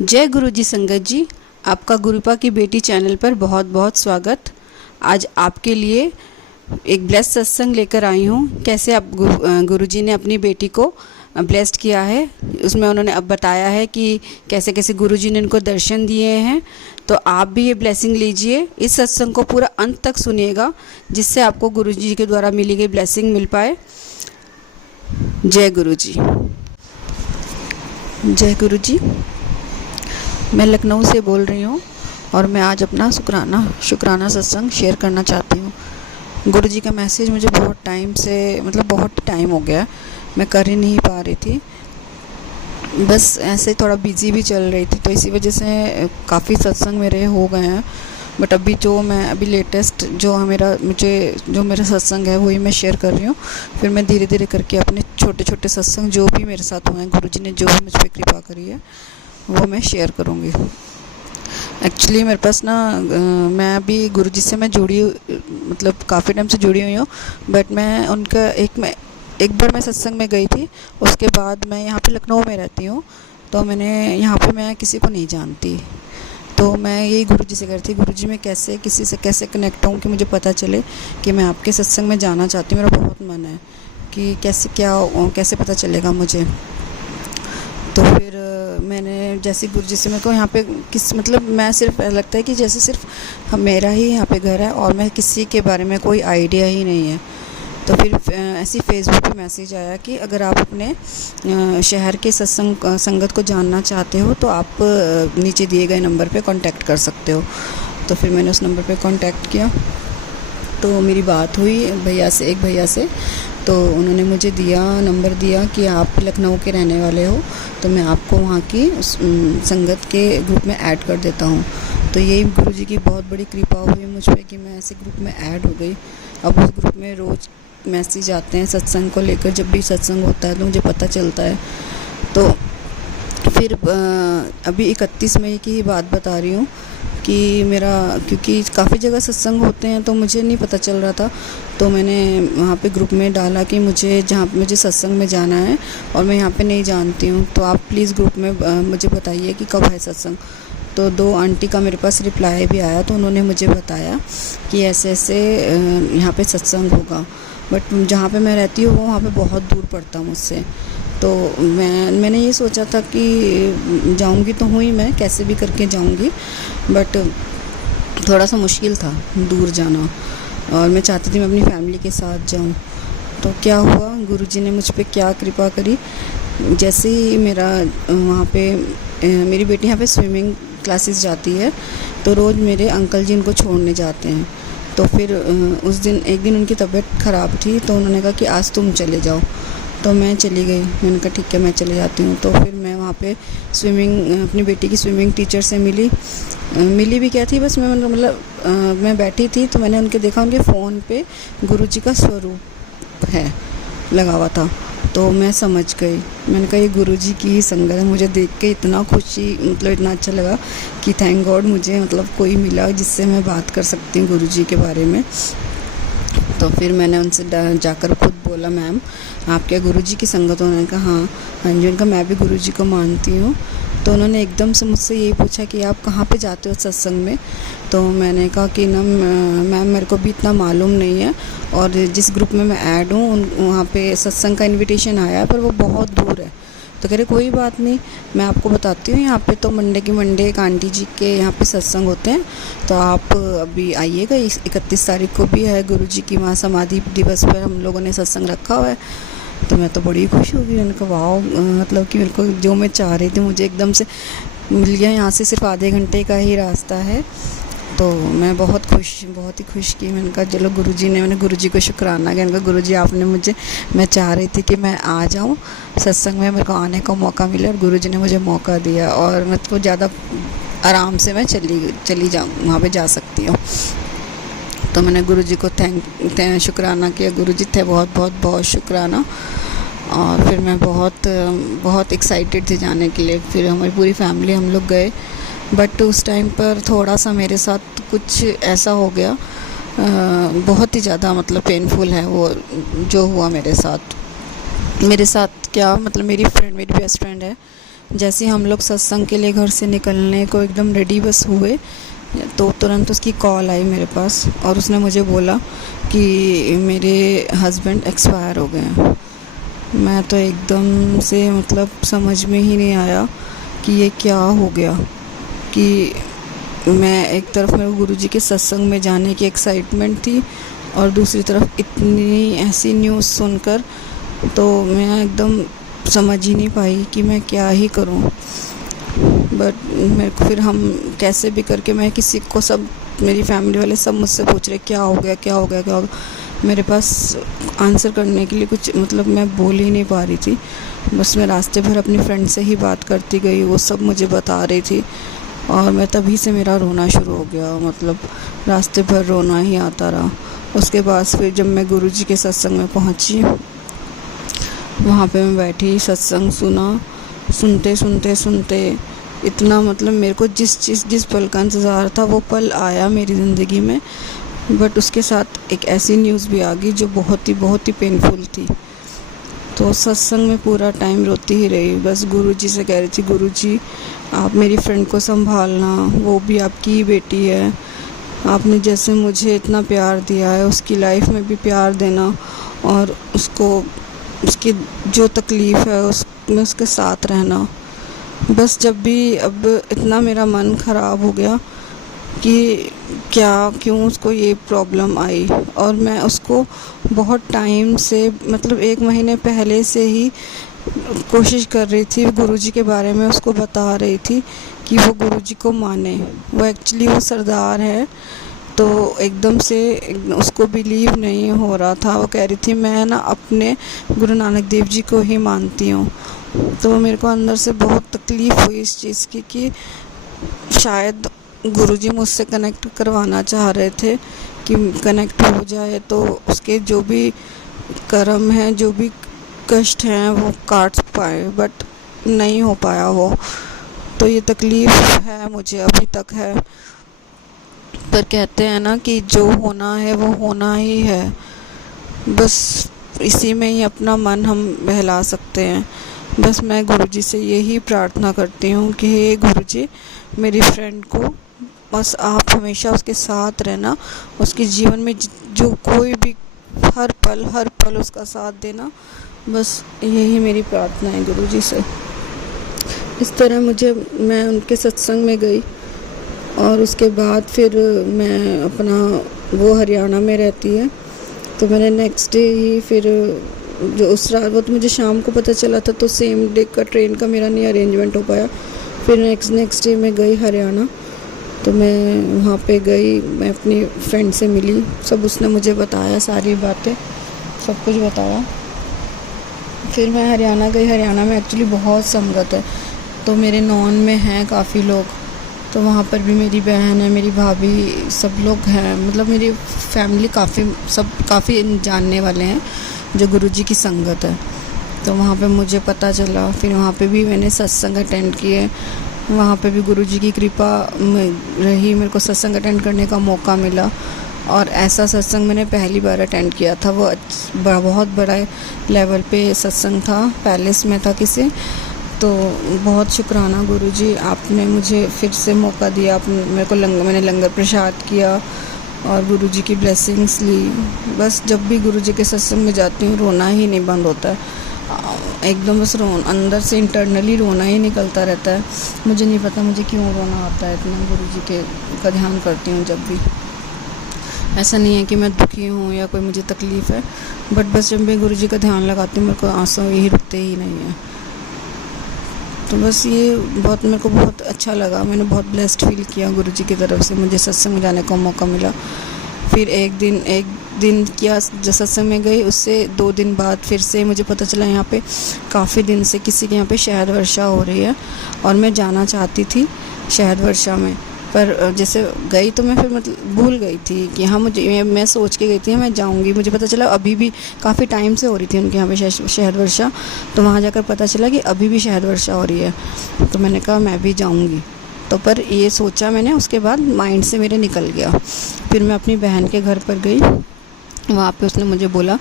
जय गुरु जी संगत जी, आपका गुरुपा की बेटी चैनल पर बहुत बहुत स्वागत। आज आपके लिए एक ब्लेस्ड सत्संग लेकर आई हूँ। कैसे आप गुरु जी ने अपनी बेटी को ब्लेस्ड किया है, उसमें उन्होंने अब बताया है कि कैसे कैसे गुरु जी ने उनको दर्शन दिए हैं। तो आप भी ये ब्लेसिंग लीजिए, इस सत्संग को पूरा अंत तक सुनिएगा, जिससे आपको गुरु जी के द्वारा मिली गई ब्लेसिंग मिल पाए। जय गुरु जी। जय गुरु जी। मैं लखनऊ से बोल रही हूँ और मैं आज अपना शुक्राना सत्संग शेयर करना चाहती हूँ। गुरु जी का मैसेज मुझे बहुत टाइम हो गया, मैं कर ही नहीं पा रही थी, बस ऐसे थोड़ा बिज़ी भी चल रही थी, तो इसी वजह से काफ़ी सत्संग मेरे हो गए हैं। बट अभी लेटेस्ट जो मेरा सत्संग है वही मैं शेयर कर रही हूँ। फिर मैं धीरे धीरे करके अपने छोटे छोटे सत्संग जो भी मेरे साथ हुए हैं, गुरु जी ने जो भी मुझ पर कृपा करी है वो मैं शेयर करूँगी। एक्चुअली मेरे पास मैं अभी गुरु जी से मैं काफ़ी टाइम से जुड़ी हुई हूँ। बट मैं उनका एक बार मैं सत्संग में गई थी, उसके बाद मैं यहाँ पे लखनऊ में रहती हूँ, तो यहाँ पे मैं किसी को नहीं जानती। तो मैं यही गुरु जी से कह रही थी, गुरु जी मैं किसी से कैसे कनेक्ट हूँ कि मुझे पता चले कि मैं आपके सत्संग में जाना चाहती हूँ। मेरा बहुत मन है कि कैसे पता चलेगा मुझे। तो फिर मैंने जैसे गुरु जी से मेरे को यहाँ पे मैं सिर्फ लगता है कि जैसे सिर्फ मेरा ही यहाँ पे घर है और मैं किसी के बारे में कोई आइडिया ही नहीं है। तो फिर ऐसी फेसबुक पे मैसेज आया कि अगर आप अपने शहर के संगत को जानना चाहते हो तो आप नीचे दिए गए नंबर पे कांटेक्ट कर सकते हो। तो फिर मैंने उस नंबर पे कांटेक्ट किया, तो मेरी बात हुई एक भैया से। तो उन्होंने मुझे नंबर दिया कि आप लखनऊ के रहने वाले हो, तो मैं आपको वहाँ की संगत के ग्रुप में ऐड कर देता हूँ। तो यही गुरु जी की बहुत बड़ी कृपा हुई मुझ पर कि मैं ऐसे ग्रुप में ऐड हो गई। अब उस ग्रुप में रोज़ मैसेज आते हैं सत्संग को लेकर, जब भी सत्संग होता है तो मुझे पता चलता है। तो फिर अभी 31 मई की ही बात बता रही हूँ कि क्योंकि काफ़ी जगह सत्संग होते हैं तो मुझे नहीं पता चल रहा था, तो मैंने वहाँ पे ग्रुप में डाला कि जहाँ पे मुझे सत्संग में जाना है और मैं यहाँ पे नहीं जानती हूँ, तो आप प्लीज़ ग्रुप में मुझे बताइए कि कब है सत्संग। तो 2 आंटी का मेरे पास रिप्लाई भी आया, तो उन्होंने मुझे बताया कि ऐसे यहाँ पे सत्संग होगा। बट जहाँ पे मैं रहती हूँ वो वहाँ पे बहुत दूर पड़ता मुझसे। तो मैंने ये सोचा था कि जाऊँगी तो हुई, मैं कैसे भी करके जाऊँगी, बट थोड़ा सा मुश्किल था दूर जाना और मैं चाहती थी मैं अपनी फैमिली के साथ जाऊँ। तो क्या हुआ, गुरु जी ने मुझ पे क्या कृपा करी। जैसे ही वहाँ पे मेरी बेटी यहाँ पे स्विमिंग क्लासेस जाती है, तो रोज़ मेरे अंकल जी उनको छोड़ने जाते हैं। तो फिर एक दिन उनकी तबीयत ख़राब थी, तो उन्होंने कहा कि आज तुम चले जाओ। तो मैं चली गई, मैंने कहा ठीक है मैं चले जाती हूँ। तो फिर मैं वहाँ पे अपनी बेटी की स्विमिंग टीचर से मिली भी क्या थी, बस मैं बैठी थी, तो मैंने देखा उनके फ़ोन पे गुरु जी का स्वरूप है लगा हुआ था। तो मैं समझ गई, मैंने कहा ये गुरु जी की ही संगत है। मुझे देख के इतना इतना अच्छा लगा कि थैंक गॉड मुझे कोई मिला जिससे मैं बात कर सकती हूँ गुरु जी के बारे में। तो फिर मैंने उनसे जाकर खुद बोला, मैम आप क्या गुरु जी की संगत हो? उन्होंने कहा हाँ जी। उनका मैं भी गुरु जी को मानती हूँ। तो उन्होंने एकदम से मुझसे यही पूछा कि आप कहाँ पे जाते हो सत्संग में? तो मैंने कहा कि मैम मेरे को भी इतना मालूम नहीं है, और जिस ग्रुप में मैं ऐड हूँ वहाँ पे सत्संग का इनविटेशन आया है, पर वो बहुत दूर है। तो कह रहे कोई बात नहीं, मैं आपको बताती हूँ, यहाँ पे तो मंडे एक आंटी जी के यहाँ पे सत्संग होते हैं, तो आप अभी आइएगा। 31 तारीख को भी है गुरु जी की वहाँ समाधि दिवस पर हम लोगों ने सत्संग रखा हुआ है। तो मैं तो बड़ी खुश हो गई, उनका वाह, कि मेरे को जो मैं चाह रही थी मुझे एकदम से मिल गया। यहाँ से सिर्फ आधे घंटे का ही रास्ता है। तो मैं बहुत ही खुश की। मैंने कहा चलो मैंने गुरु जी को शुक्राना किया। मैंने कहा गुरु जी आपने मैं चाह रही थी कि मैं आ जाऊँ सत्संग में, मेरे को आने का मौका मिले, और गुरु जी ने मुझे मौका दिया, और मैं ज़्यादा आराम से मैं चली जाऊँ, वहाँ पे जा सकती हूँ। तो मैंने गुरु जी को शुक्राना किया। गुरु जी थे बहुत शुक्राना। और फिर मैं बहुत एक्साइटेड थी जाने के लिए। फिर हमारी पूरी फैमिली हम लोग गए, बट उस टाइम पर थोड़ा सा मेरे साथ कुछ ऐसा हो गया, बहुत ही ज़्यादा पेनफुल है वो जो हुआ मेरे साथ क्या, मेरी बेस्ट फ्रेंड है, जैसे हम लोग सत्संग के लिए घर से निकलने को एकदम रेडी बस हुए, तो तुरंत उसकी कॉल आई मेरे पास और उसने मुझे बोला कि मेरे हस्बैंड एक्सपायर हो गए हैं। मैं तो एकदम से मतलब समझ में ही नहीं आया कि ये क्या हो गया, कि मैं एक तरफ मेरे गुरुजी के सत्संग में जाने की एक्साइटमेंट थी और दूसरी तरफ इतनी ऐसी न्यूज़ सुनकर तो मैं एकदम समझ ही नहीं पाई कि मैं क्या ही करूं। बट मेरे को फिर हम कैसे भी करके मैं किसी को, सब मेरी फैमिली वाले सब मुझसे पूछ रहे क्या हो गया क्या हो गया क्या हो गया। मेरे पास आंसर करने के लिए कुछ मतलब मैं बोल ही नहीं पा रही थी। बस मैं रास्ते भर अपनी फ्रेंड से ही बात करती गई, वो सब मुझे बता रही थी और मैं तभी से मेरा रोना शुरू हो गया। मतलब रास्ते भर रोना ही आता रहा। उसके बाद फिर जब मैं गुरुजी के सत्संग में पहुंची, वहाँ पे मैं बैठी, सत्संग सुना, सुनते सुनते सुनते इतना मतलब मेरे को जिस पल का इंतज़ार था वो पल आया मेरी ज़िंदगी में। बट उसके साथ एक ऐसी न्यूज़ भी आ गई जो बहुत ही पेनफुल थी। तो सत्संग में पूरा टाइम रोती ही रही, बस गुरुजी से कह रही थी, गुरुजी आप मेरी फ्रेंड को संभालना, वो भी आपकी ही बेटी है, आपने जैसे मुझे इतना प्यार दिया है उसकी लाइफ में भी प्यार देना और उसको उसकी जो तकलीफ़ है उसमें उसके साथ रहना। बस जब भी अब इतना मेरा मन ख़राब हो गया कि क्यों उसको ये प्रॉब्लम आई, और मैं उसको बहुत टाइम से मतलब 1 महीने पहले से ही कोशिश कर रही थी, गुरुजी के बारे में उसको बता रही थी कि वो गुरुजी को माने। वो एक्चुअली वो सरदार है, तो एकदम से उसको बिलीव नहीं हो रहा था। वो कह रही थी मैं ना अपने गुरु नानक देव जी को ही मानती हूँ। तो मेरे को अंदर से बहुत तकलीफ़ हुई इस चीज़ की कि शायद गुरुजी मुझसे कनेक्ट करवाना चाह रहे थे कि कनेक्ट हो जाए तो उसके जो भी कर्म हैं, जो भी कष्ट हैं वो काट पाए, बट नहीं हो पाया वो। तो ये तकलीफ़ है मुझे, अभी तक है। पर कहते हैं ना कि जो होना है वो होना ही है, बस इसी में ही अपना मन हम बहला सकते हैं। बस मैं गुरुजी से यही प्रार्थना करती हूँ कि हे गुरुजी, मेरी फ्रेंड को बस आप हमेशा उसके साथ रहना, उसके जीवन में जो कोई भी हर पल उसका साथ देना। बस यही मेरी प्रार्थना है गुरुजी से। इस तरह मैं उनके सत्संग में गई और उसके बाद फिर मैं अपना, वो हरियाणा में रहती है, तो मैंने नेक्स्ट डे ही फिर जो उस रात, वो तो मुझे शाम को पता चला था, तो सेम डे का ट्रेन का मेरा नहीं अरेंजमेंट हो पाया। फिर नेक्स्ट डे मैं गई हरियाणा, तो मैं वहाँ पे गई, मैं अपनी फ्रेंड से मिली, सब उसने मुझे बताया, सारी बातें सब कुछ बताया। फिर मैं हरियाणा गई। हरियाणा में एक्चुअली बहुत संगत है, तो मेरे नॉन में हैं काफ़ी लोग, तो वहाँ पर भी मेरी बहन है, मेरी भाभी, सब लोग हैं। मतलब मेरी फैमिली काफ़ी जानने वाले हैं जो गुरुजी की संगत है। तो वहाँ पे मुझे पता चला, फिर वहाँ पे भी मैंने सत्संग अटेंड किए। वहाँ पे भी गुरुजी की कृपा रही, मेरे को सत्संग अटेंड करने का मौका मिला। और ऐसा सत्संग मैंने पहली बार अटेंड किया था, वो बहुत बड़ा लेवल पे सत्संग था, पैलेस में था किसी। तो बहुत शुक्राना गुरुजी, आपने मुझे फिर से मौका दिया। आपने मेरे को मैंने लंगर प्रसाद किया और गुरुजी की ब्लेसिंग्स ली। बस जब भी गुरुजी के सत्संग में जाती हूँ रोना ही नहीं बंद होता है, एकदम बस अंदर से इंटरनली रोना ही निकलता रहता है। मुझे नहीं पता मुझे क्यों रोना आता है इतना, गुरुजी का ध्यान करती हूँ जब भी। ऐसा नहीं है कि मैं दुखी हूँ या कोई मुझे तकलीफ़ है, बट बस जब मैं गुरुजी का ध्यान लगाती हूँ मेरे को आंसू यही रुकते ही नहीं है। तो बस ये मेरे को बहुत अच्छा लगा, मैंने बहुत ब्लेस्ड फील किया गुरुजी की तरफ से, मुझे सत्संग जाने का मौका मिला। फिर एक दिन क्या जो सत्संग में गई, उससे 2 दिन बाद फिर से मुझे पता चला यहाँ पे काफ़ी दिन से किसी के यहाँ पे शहद वर्षा हो रही है और मैं जाना चाहती थी शहद वर्षा में। पर जैसे गई तो मैं फिर मतलब भूल गई थी कि हाँ मैं सोच के गई थी मैं जाऊँगी। मुझे पता चला अभी भी काफ़ी टाइम से हो रही थी उनके यहाँ पे शहद वर्षा, तो वहाँ जाकर पता चला कि अभी भी शहद वर्षा हो रही है। तो मैंने कहा मैं भी जाऊँगी, तो पर ये सोचा मैंने, उसके बाद माइंड से मेरे निकल गया। फिर मैं अपनी बहन के घर पर गई, वहाँ पे उसने मुझे बोला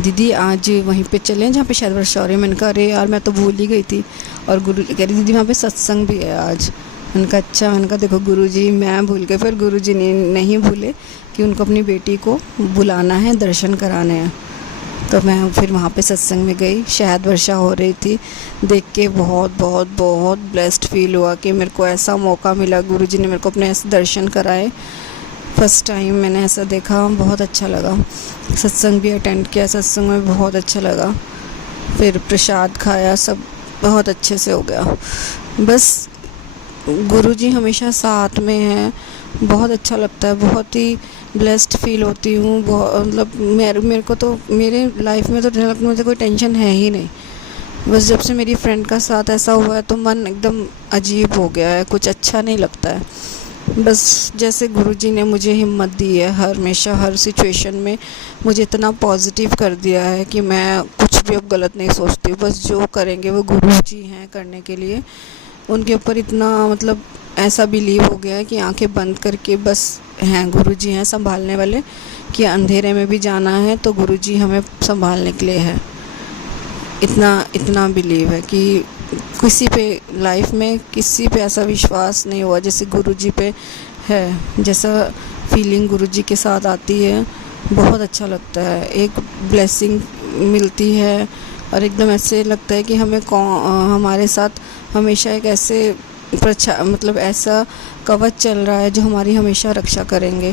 दीदी आज वहीं पे चलें जहाँ पे शहद वर्षा हो रही है। मैंने कहा अरे यार मैं तो भूल ही गई थी। और गुरु कह रही दीदी वहाँ पे सत्संग भी है आज। मैंने कहा अच्छा। मैंने कहा देखो गुरुजी मैं भूल गए, फिर गुरुजी नहीं भूले कि उनको अपनी बेटी को बुलाना है, दर्शन कराने हैं। तो मैं फिर वहाँ पे सत्संग में गई। शहद वर्षा हो रही थी, देख के बहुत बहुत बहुत ब्लेस्ड फील हुआ कि मेरे को ऐसा मौका मिला, गुरुजी ने मेरे को अपने ऐसे दर्शन कराए। फर्स्ट टाइम मैंने ऐसा देखा, बहुत अच्छा लगा। सत्संग भी अटेंड किया, सत्संग में बहुत अच्छा लगा। फिर प्रसाद खाया, सब बहुत अच्छे से हो गया। बस गुरुजी हमेशा साथ में हैं, बहुत अच्छा लगता है, बहुत ही ब्लेस्ड फील होती हूँ। मतलब मेरे को तो मेरे लाइफ में तो मुझे कोई टेंशन है ही नहीं। बस जब से मेरी फ्रेंड का साथ ऐसा हुआ है तो मन एकदम अजीब हो गया है, कुछ अच्छा नहीं लगता है। बस जैसे गुरुजी ने मुझे हिम्मत दी है, हमेशा हर सिचुएशन में मुझे इतना पॉजिटिव कर दिया है कि मैं कुछ भी अब गलत नहीं सोचती। बस जो करेंगे वो गुरुजी हैं करने के लिए। उनके ऊपर इतना मतलब ऐसा बिलीव हो गया है कि आंखें बंद करके बस हैं, गुरुजी हैं संभालने वाले, कि अंधेरे में भी जाना है तो गुरुजी हमें संभालने के लिए है। इतना बिलीव है कि किसी पे लाइफ में किसी पे ऐसा विश्वास नहीं हुआ जैसे गुरुजी पे है। जैसा फीलिंग गुरुजी के साथ आती है, बहुत अच्छा लगता है। एक ब्लेसिंग मिलती है और एकदम ऐसे लगता है कि हमारे साथ हमेशा एक ऐसे मतलब ऐसा कवच चल रहा है जो हमारी हमेशा रक्षा करेंगे,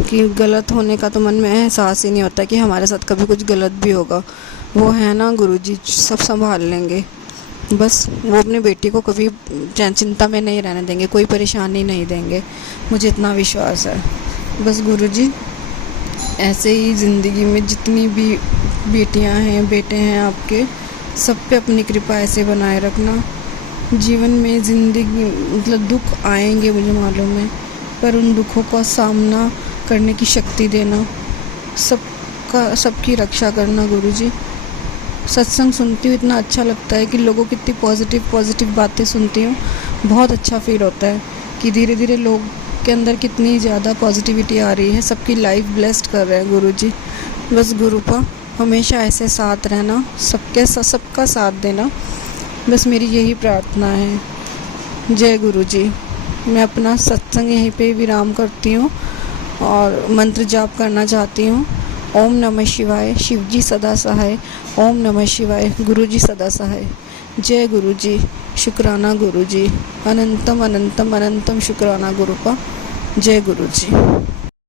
कि गलत होने का तो मन में एहसास ही नहीं होता कि हमारे साथ कभी कुछ गलत भी होगा। वो है ना गुरुजी, सब संभाल लेंगे। बस वो अपनी बेटी को कभी चिंता में नहीं रहने देंगे, कोई परेशानी नहीं देंगे, मुझे इतना विश्वास है। बस गुरुजी ऐसे ही ज़िंदगी में जितनी भी बेटियां हैं, बेटे हैं आपके, सब पे अपनी कृपा ऐसे बनाए रखना। जीवन में ज़िंदगी मतलब दुख आएंगे मुझे मालूम है, पर उन दुखों का सामना करने की शक्ति देना, सबकी रक्षा करना। गुरुजी सत्संग सुनती हूँ, इतना अच्छा लगता है कि लोगों की कितनी पॉजिटिव बातें सुनती हूँ। बहुत अच्छा फील होता है कि धीरे धीरे लोग के अंदर कितनी ज़्यादा पॉजिटिविटी आ रही है, सबकी लाइफ ब्लेस्ड कर रहे हैं गुरुजी। बस गुरु का हमेशा ऐसे साथ रहना, सबका साथ देना, बस मेरी यही प्रार्थना है। जय गुरुजी। मैं अपना सत्संग यहीं पे विराम करती हूँ और मंत्र जाप करना चाहती हूँ। ओम नमः शिवाय, शिवजी सदा सहाय। ओम नमः शिवाय, गुरुजी सदा सहाय। जय गुरुजी। शुक्राना गुरुजी, अनंतम अनंतम अनंतम शुक्राना गुरु का। जय गुरुजी।